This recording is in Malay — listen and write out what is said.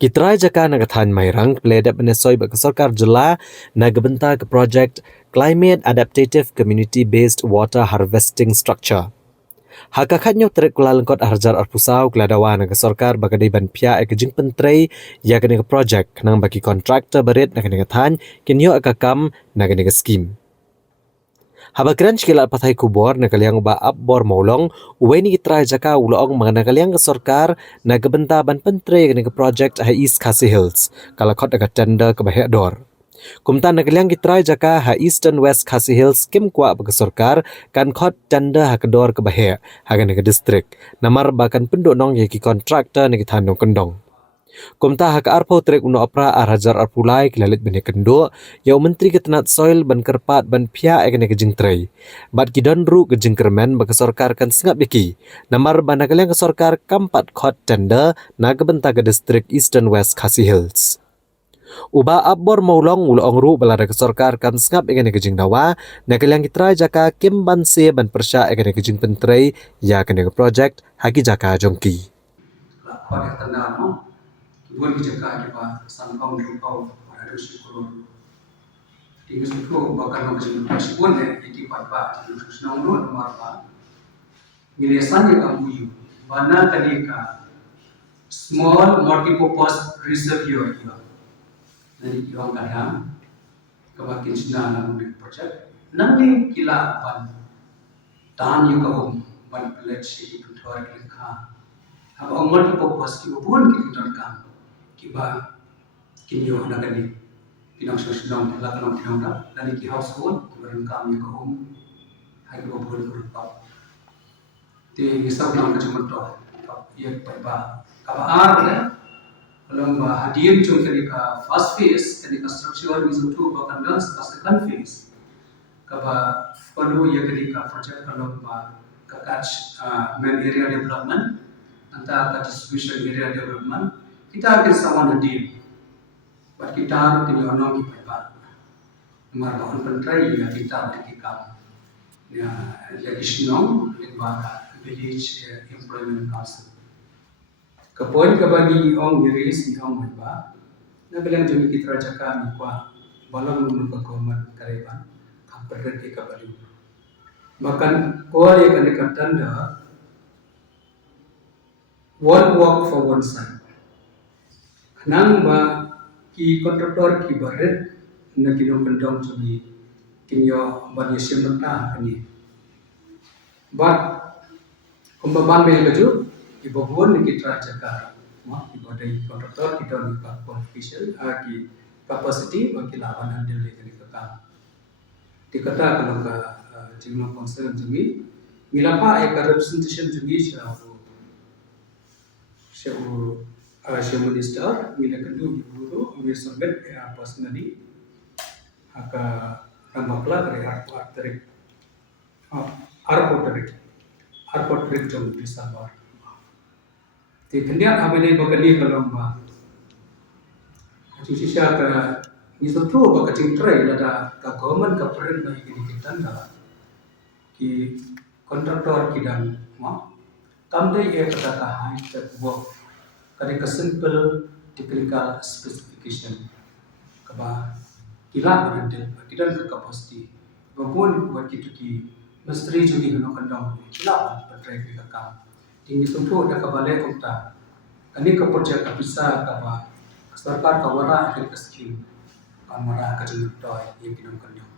Kitrai jaka nagathan mairang pledap menesoy bag sarkar jela nagbenta ke project Climate Adaptative Community-Based Water Harvesting Structure. Hakakatnyo trek kula lengkot harjar arpusau keladawa naga sarkar bagadai ban pia ekajing pentrei ya kene project kanang bagi kontraktor berit naga nagathan kinyo akakam naga naga scheme. Habakran shkila pathai kubor nakaliang ba abor maulong uweni kitrai jaka ulong mga nakaliang sarkar nagbenta ban pentre ke project ha East Khasi Hills kalakot naga tender ke bahedor. Kumtan nakaliang kitrai jaka ha East and West Khasi Hills kim kwa bagi sarkar kan khot tender ha kedor ke bahe ha naga district namar bakan penduk nong yaki kontraktor nagi thanong kendong. Kumta hak arpo trek uno opera arhajar arpulai kilalit bene kendo yau menteri ketenat soil ban kerpat ban pia ekene kejing trei bat kidon ru kejing kermen bagi sarkar kan sengap beki namar ban nakaliang ke sarkar kampat khot tender naga benta ke distrik Eastern West Khasi Hills. Uba abor maulong ulong ru balada ke sarkar kan sengap ekene kejing dawa nakaliang kitrai jaka kim ban se ban persya ekene kejing pentrei ya kene ke project haki jaka jongki. Buat kejagaan juga sampang berupau pada syukur. Di syukur bahkan mengajar syukur deh di tempat di senang dulu marah. Miliasan yang kamu mana tadi ka small multi-purpose reservoir itu. Jadi orang kadang kebakin senang namun di project. Nanti kila pan tahan yang kau ban pelet sih itu thor kelengkah. Apa multi-purpose itu pun kita kan. Kiba kinyo na kani pinang sosnong la kanong tinong na lani ki household kibaran kami ko home hay ko bol pa te isaw nang kacuman to yak pa kaba ar na along ba hadiem chung kani ka first phase kani ka structural reason to ba kan sa second phase kaba palo yak kani ka project along ba ka catch main area development anta ka distribution area development kita akan sama nanti, buat kita nanti orang kita pak, marahon pentrai ya kita berkikam, ya lagi senang lewat village employment council. Kepoin kebagi orang iris orang mereka, nak kalian jadi kita rajakan nikah, balang menurut government kareban, kampret di kabali. Bahkan kau yang akan tanda, one work for one side. Nang ba ki kontraktor ki baret na kinong kendong sumi kinyo ba yesim menta kani but kumbaban me baju ibabuan ni kitra jaka ma ibadai kontraktor kita ni ka qualification ki capacity bagi lawan handle ni ka dikata kalau ka jingno concern jumi milapa ek representation jumi syau minister mila kendu guru we submit personally aka tambakla kare arpotrik jom disabar te kendian amene bagani kalamba sisa ka niso tu baka cintrai lada ka government ka peren ba iki ditanda ki kontraktor kidan ma kamdai e kata ka high tech work kare ka simple technical specification kaba kila berandil kidan ka capacity babon buat kita ki mestri judi hono kandang kila patrai ka kam tinggi sumpu da ka bale kumta kani ka project ka bisa ka ba sarkar ka wara ka skill amara ka jeng toy yang kidan kandang